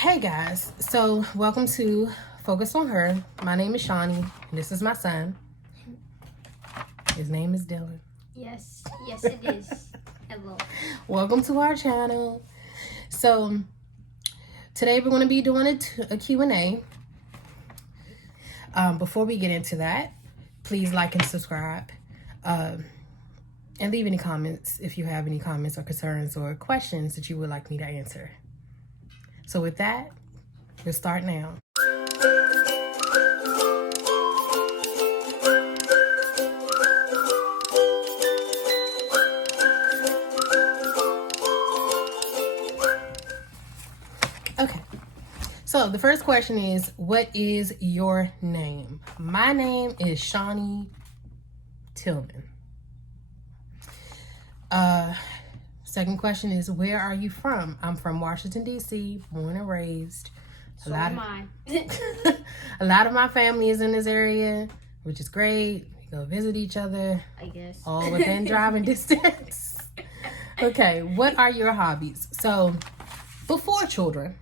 Hey guys, so welcome to Focus on Her. My name is Shawnee, and this is my son. His name is Dylan. Yes, it is. Hello. Welcome to our channel. So today we're going to be doing a Q&A. Before we get into that, please like and subscribe. And leave any comments if you have any comments or concerns or questions that you would like me to answer. So with that, we'll start now. Okay, so the first question is, what is your name? My name is Shawnee Tillman. Second question is, where are you from? I'm from Washington, D.C., born and raised. So am I. A lot of my family is in this area, which is great. We go visit each other. I guess. All within driving distance. Okay, what are your hobbies? So, before children,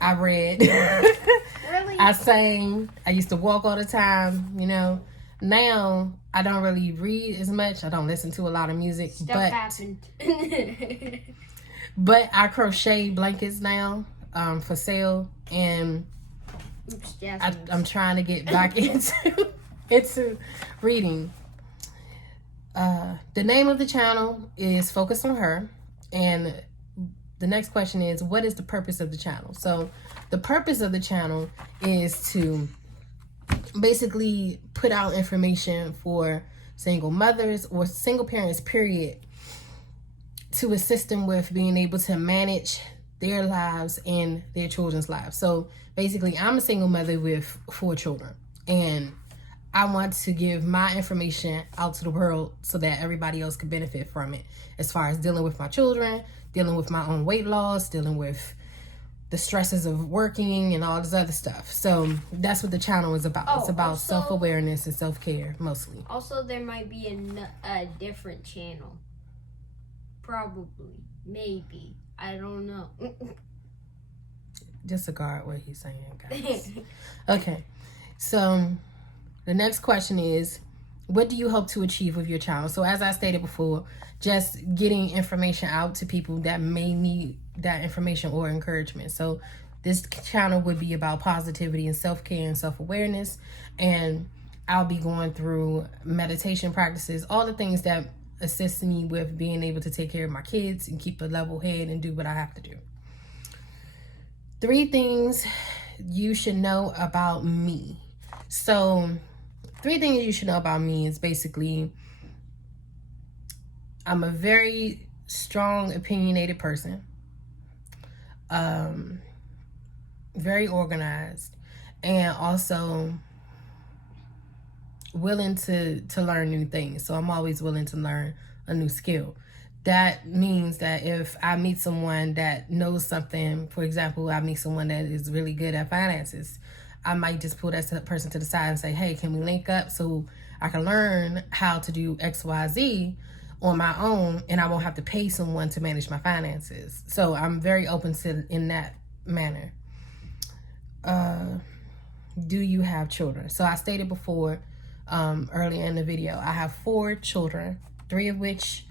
I read. Really? I sang. I used to walk all the time, you know. Now, I don't really read as much. I don't listen to a lot of music. Stuff happened. But I crochet blankets now for sale. And Oops, I'm trying to get back into reading. The name of the channel is Focus on Her. And the next question is, what is the purpose of the channel? So the purpose of the channel is to basically put out information for single mothers or single parents, period, to assist them with being able to manage their lives and their children's lives. So basically, I'm a single mother with 4 children, and I want to give my information out to the world so that everybody else can benefit from it, as far as dealing with my children, dealing with my own weight loss, dealing with the stresses of working and all this other stuff. So that's what the channel is about. It's about self-awareness and self-care, mostly. Also, there might be a different channel. Probably. Maybe. I don't know. Disregard what he's saying, guys. Okay, so the next question is, what do you hope to achieve with your channel? So as I stated before, just getting information out to people that may need that information or encouragement. So this channel would be about positivity and self-care and self-awareness. And I'll be going through meditation practices, all the things that assist me with being able to take care of my kids and keep a level head and do what I have to do. 3 things you should know about me. So 3 things you should know about me is basically, I'm a very strong, opinionated person. Very organized, and also willing to learn new things. So I'm always willing to learn a new skill. That means that if I meet someone that knows something, for example, I meet someone that is really good at finances, I might just pull that person to the side and say, hey, can we link up so I can learn how to do X, Y, Z on my own, and I won't have to pay someone to manage my finances. So I'm very open to in that manner. Do you have children? So I stated before, earlier in the video, I have 4 children, 3 of which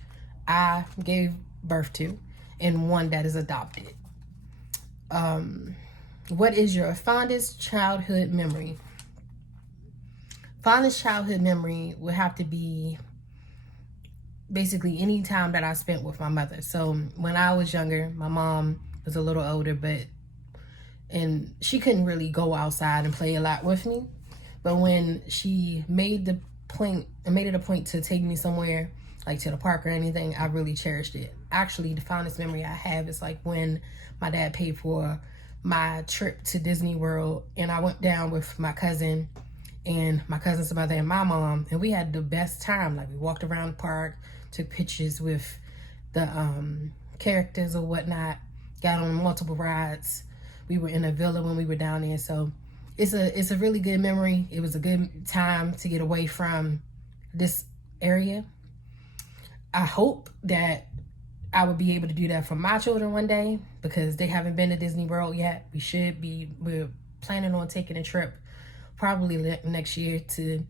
I gave birth to, and 1 that is adopted. What is your fondest childhood memory? Fondest childhood memory would have to be basically any time that I spent with my mother. So when I was younger, my mom was a little older, and she couldn't really go outside and play a lot with me. But when she made it a point to take me somewhere, like to the park or anything, I really cherished it. Actually, the fondest memory I have is like when my dad paid for my trip to Disney World, and I went down with my cousin and my cousin's mother and my mom, and we had the best time. Like, we walked around the park, took pictures with the characters or whatnot, got on multiple rides. We were in a villa when we were down there. So it's a really good memory. It was a good time to get away from this area. I hope that I would be able to do that for my children one day because they haven't been to Disney World yet. We're planning on taking a trip probably next year to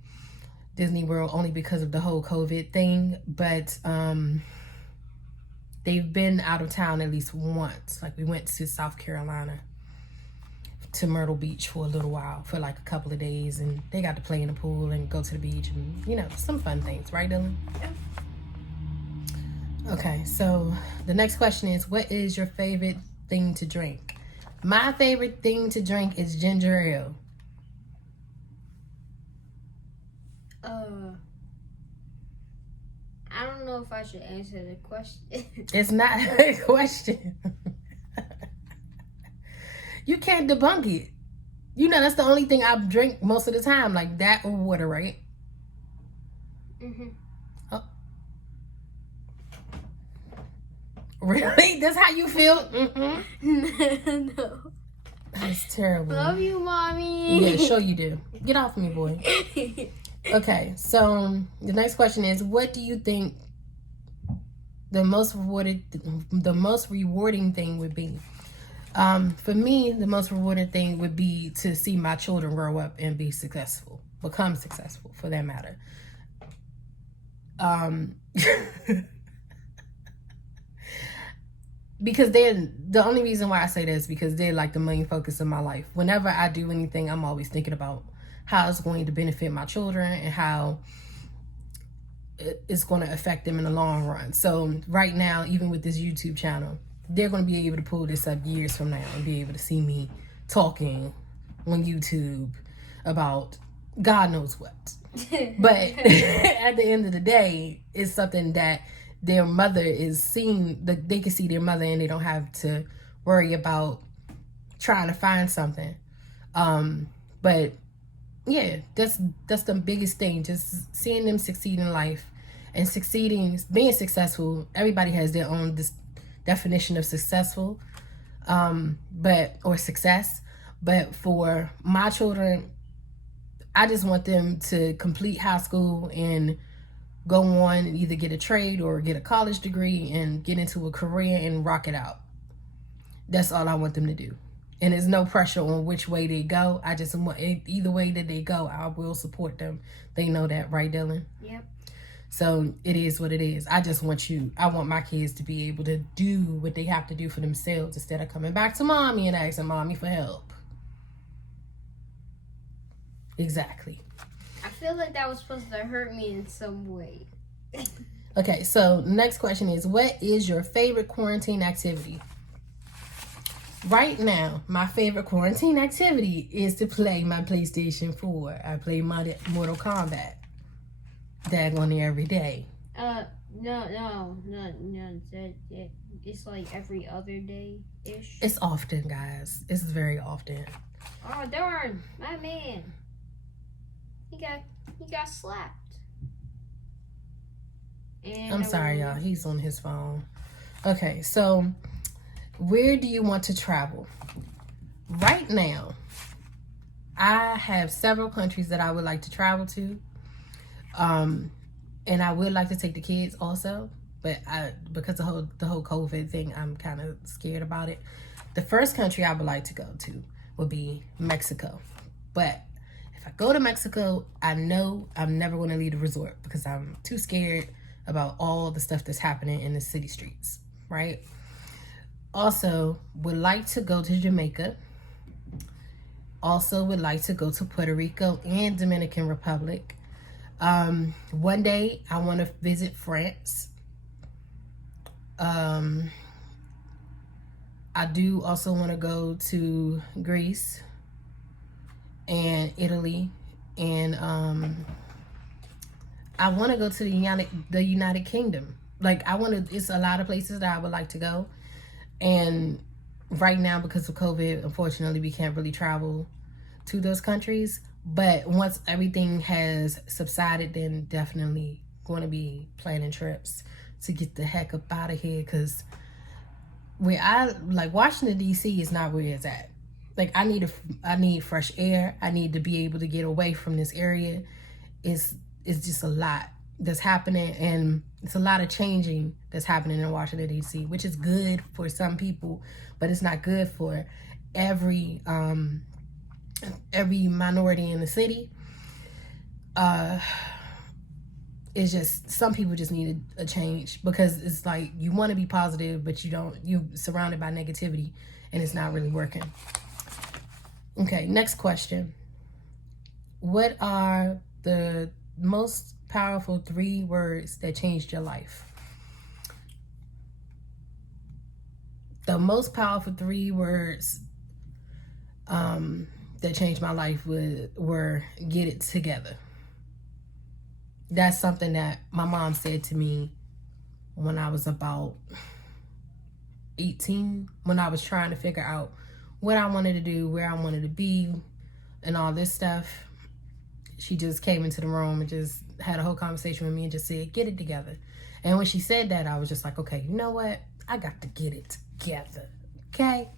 Disney World only because of the whole COVID thing. But they've been out of town at least once. Like we went to South Carolina to Myrtle Beach for a little while, for like a couple of days, and they got to play in the pool and go to the beach and, you know, some fun things, right, Dylan? Yeah. Okay, so the next question is, what is your favorite thing to drink? My favorite thing to drink is ginger ale. I don't know if I should answer the question. It's not a question. You can't debunk it. You know, that's the only thing I drink most of the time, like that or water, right? Mm-hmm. Oh. Really? That's how you feel? Mm-hmm. No. That's terrible. Love you, Mommy. Yeah, sure you do. Get off me, boy. Okay, so the next question is, what do you think the most rewarding thing would be? For me, the most rewarding thing would be to see my children grow up and be successful, become successful, for that matter. Because the only reason why I say that is because they're like the main focus of my life. Whenever I do anything, I'm always thinking about how it's going to benefit my children and how it's going to affect them in the long run. So right now, even with this YouTube channel, they're going to be able to pull this up years from now and be able to see me talking on YouTube about God knows what. But at the end of the day, it's something that their mother is seeing, that they can see their mother and they don't have to worry about trying to find something. But yeah, that's the biggest thing, just seeing them succeed in life and being successful. Everybody has their own definition of successful, or success. But for my children, I just want them to complete high school and go on and either get a trade or get a college degree and get into a career and rock it out. That's all I want them to do. And there's no pressure on which way they go. I just want, either way that they go, I will support them. They know that, right, Dylan? Yep. So it is what it is. I want my kids to be able to do what they have to do for themselves instead of coming back to mommy and asking mommy for help. Exactly. I feel like that was supposed to hurt me in some way. Okay, so next question is, what is your favorite quarantine activity? Right now, my favorite quarantine activity is to play my PlayStation 4. I play Mortal Kombat. Daggone there every day. No. It's like every other day-ish. It's often, guys. It's very often. Oh, darn. My man. He got slapped. And I'm sorry, y'all. He's on his phone. Okay, so where do you want to travel? Right now, I have several countries that I would like to travel to. And I would like to take the kids also, but because of the whole COVID thing, I'm kind of scared about it. The first country I would like to go to would be Mexico. But if I go to Mexico, I know I'm never going to leave the resort because I'm too scared about all the stuff that's happening in the city streets, right? Also, would like to go to Jamaica. Also would like to go to Puerto Rico and Dominican Republic. One day I want to visit France. I do also want to go to Greece and Italy, and I want to go to the United Kingdom. Like it's a lot of places that I would like to go, and right now because of COVID, unfortunately, we can't really travel to those countries. But once everything has subsided, then definitely going to be planning trips to get the heck up out of here. Because Washington, D.C. is not where it's at. Like, I need fresh air. I need to be able to get away from this area. It's just a lot. that's happening, and it's a lot of changing that's happening in Washington D.C., which is good for some people, but it's not good for every minority in the city. It's just some people just need a change, because it's like you want to be positive, but you're surrounded by negativity, and it's not really working. Okay, next question. What are the most powerful 3 words that changed your life? The most powerful 3 words that changed my life were get it together. That's something that my mom said to me when I was about 18, when I was trying to figure out what I wanted to do, where I wanted to be, and all this stuff. She just came into the room and just had a whole conversation with me and just said, get it together. And when she said that, I was just like, okay, you know what? I got to get it together. Okay?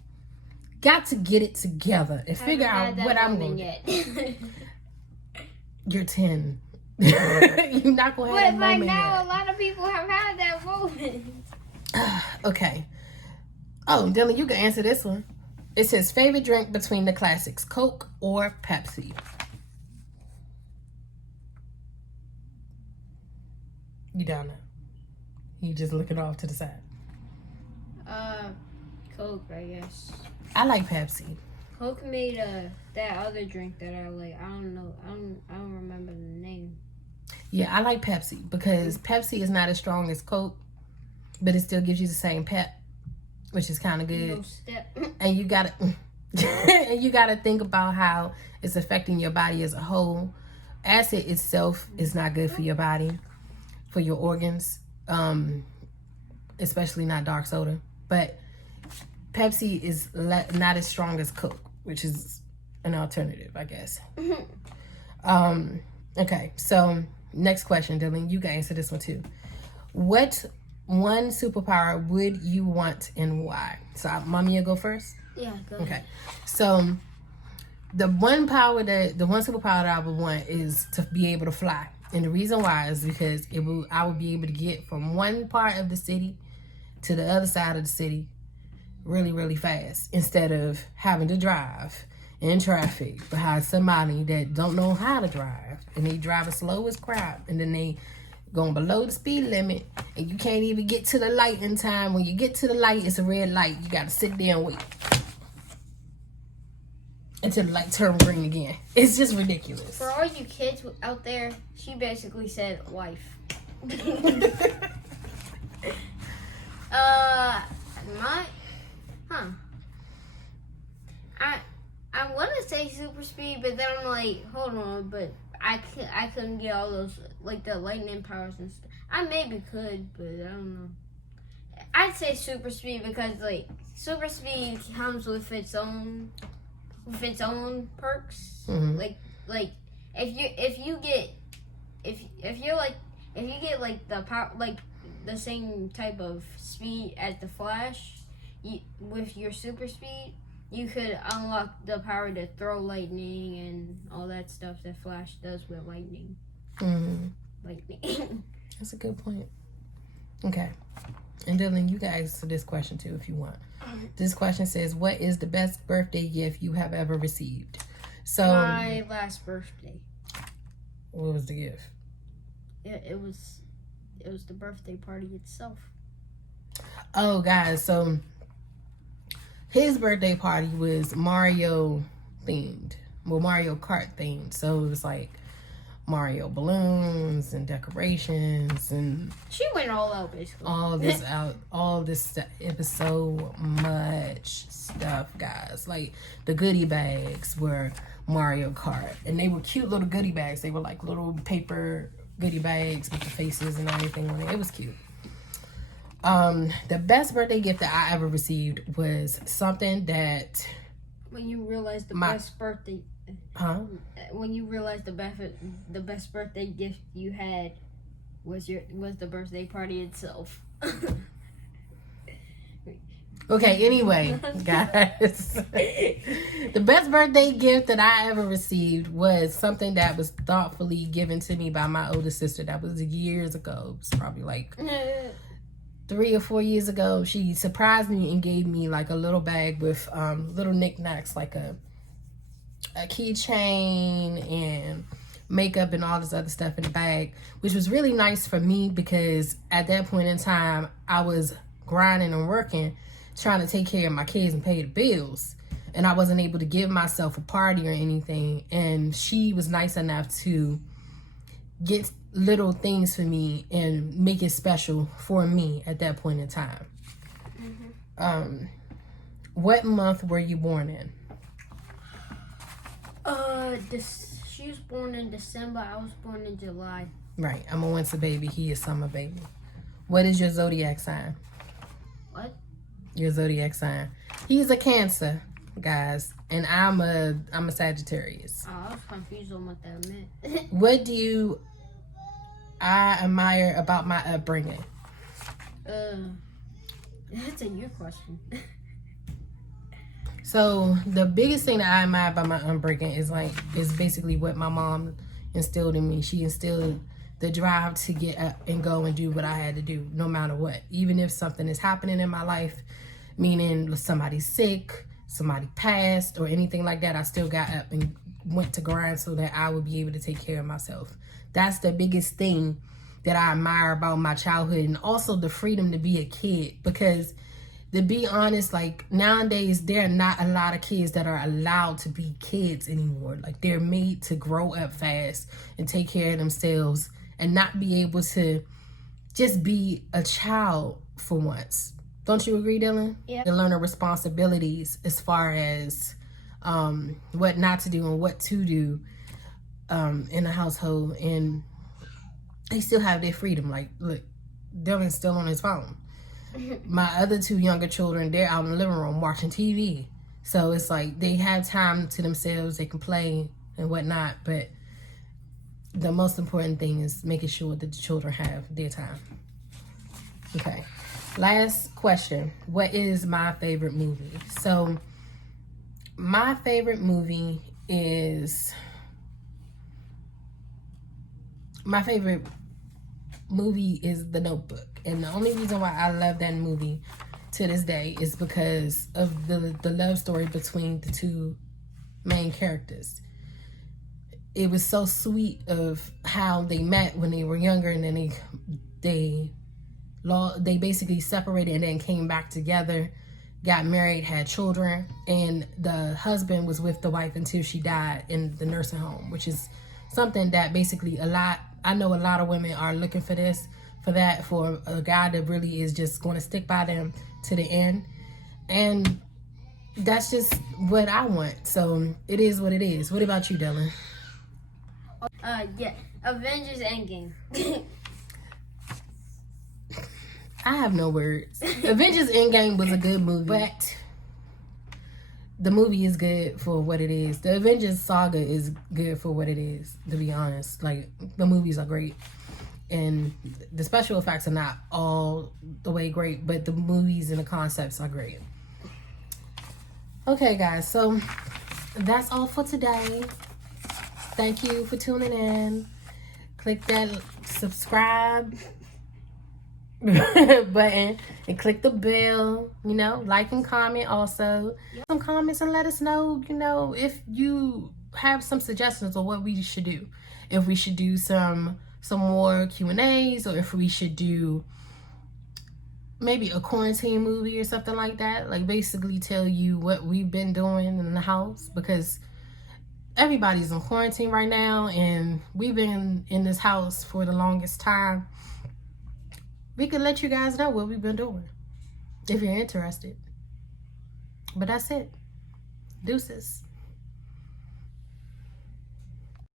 Got to get it together and figure out what I'm going to do. You're 10. You're not going to have that moment. But by now, a lot of people have had that moment. Okay. Oh, Dylan, you can answer this one. It says, favorite drink between the classics, Coke or Pepsi? You down there? You just looking off to the side. Coke, I guess. I like Pepsi. Coke made that other drink that I like. I don't know. I don't remember the name. Yeah, I like Pepsi because Pepsi is not as strong as Coke, but it still gives you the same pep, which is kind of good. No step. And you gotta think about how it's affecting your body as a whole. Acid itself is not good for your body, for your organs, especially not dark soda. But Pepsi is not as strong as Coke, which is an alternative, I guess. Okay, so next question, Dylan. You can answer this one too. What one superpower would you want and why? So, Mommy, will go first? Yeah, go Okay. ahead. So, the one superpower that I would want is to be able to fly. And the reason why is because I would be able to get from one part of the city to the other side of the city really, really fast, instead of having to drive in traffic behind somebody that don't know how to drive, and they driving slow as crap, and then they going below the speed limit, and you can't even get to the light in time. When you get to the light, it's a red light. You got to sit there and wait until the light turn green again. It's just ridiculous. For all you kids out there, she basically said life. I want to say super speed, but then I'm like, hold on, but I couldn't get all those, like the lightning powers and stuff. I maybe could, but I don't know. I'd say super speed because like super speed comes with its own perks. Mm-hmm. Like if you get like the power, like the same type of speed as the Flash, with your super speed, you could unlock the power to throw lightning and all that stuff that Flash does with lightning. Mm-hmm. Lightning. That's a good point. Okay. And Dylan, you can answer this question too if you want. This question says, what is the best birthday gift you have ever received? So my last birthday. What was the gift? It was the birthday party itself. Oh, guys, so his birthday party was Mario themed. Well, Mario Kart themed. So it was like Mario balloons and decorations, and she went all out basically. All this stuff. It was so much stuff, guys. Like the goodie bags were Mario Kart, and they were cute little goodie bags. They were like little paper goodie bags with the faces and everything on it. It was cute. The best birthday gift that I ever received was something that when you realized best birthday. Huh? When you realized the best birthday gift you had was the birthday party itself. Okay, anyway, guys. The best birthday gift that I ever received was something that was thoughtfully given to me by my older sister. That was years ago. It was probably like 3 or 4 years ago. She surprised me and gave me like a little bag with little knickknacks, like a keychain and makeup and all this other stuff in the bag, which was really nice for me because at that point in time I was grinding and working, trying to take care of my kids and pay the bills, and I wasn't able to give myself a party or anything. And she was nice enough to get little things for me and make it special for me at that point in time. What month were you born in? She was born in December. I was born in July. Right, I'm a winter baby. He is summer baby. What is your zodiac sign? What? Your zodiac sign. He's a Cancer, guys, and I'm a Sagittarius. Oh, I was confused on what that meant. What do I admire about my upbringing? That's a you question. So the biggest thing that I admire about my upbringing is basically what my mom instilled in me. She instilled the drive to get up and go and do what I had to do, no matter what. Even if something is happening in my life, meaning somebody's sick, somebody passed, or anything like that, I still got up and went to grind so that I would be able to take care of myself. That's the biggest thing that I admire about my childhood, and also the freedom to be a kid. Because to be honest, like nowadays, there are not a lot of kids that are allowed to be kids anymore. Like they're made to grow up fast and take care of themselves and not be able to just be a child for once. Don't you agree, Dylan? Yeah. And learn the responsibilities as far as what not to do and what to do in the household. And they still have their freedom. Like, look, Dylan's still on his phone. My other two younger children, they're out in the living room watching TV. So it's like they have time to themselves. They can play and whatnot. But the most important thing is making sure that the children have their time. Okay. Last question. What is my favorite movie? So my favorite movie is... The Notebook. And the only reason why I love that movie to this day is because of the love story between the two main characters. It was so sweet of how they met when they were younger, and then they basically separated and then came back together, got married, had children, and the husband was with the wife until she died in the nursing home, which is something that basically I know a lot of women are looking for for a guy that really is just going to stick by them to the end. And that's just what I want. So it is what it is. What about you, Dylan? Yeah, Avengers Endgame. I have no words. Avengers Endgame was a good movie, but the movie is good for what it is. The Avengers saga is good for what it is, to be honest. Like, the movies are great. And the special effects are not all the way great, but the movies and the concepts are great. Okay, guys, so that's all for today. Thank you for tuning in. Click that subscribe button and click the bell, like and comment also. Some comments and let us know, if you have some suggestions on what we should do. If we should do some more Q&As, or if we should do maybe a quarantine movie or something like that. Like, basically tell you what we've been doing in the house, because everybody's in quarantine right now and we've been in this house for the longest time. We could let you guys know what we've been doing if you're interested. But that's it. Deuces.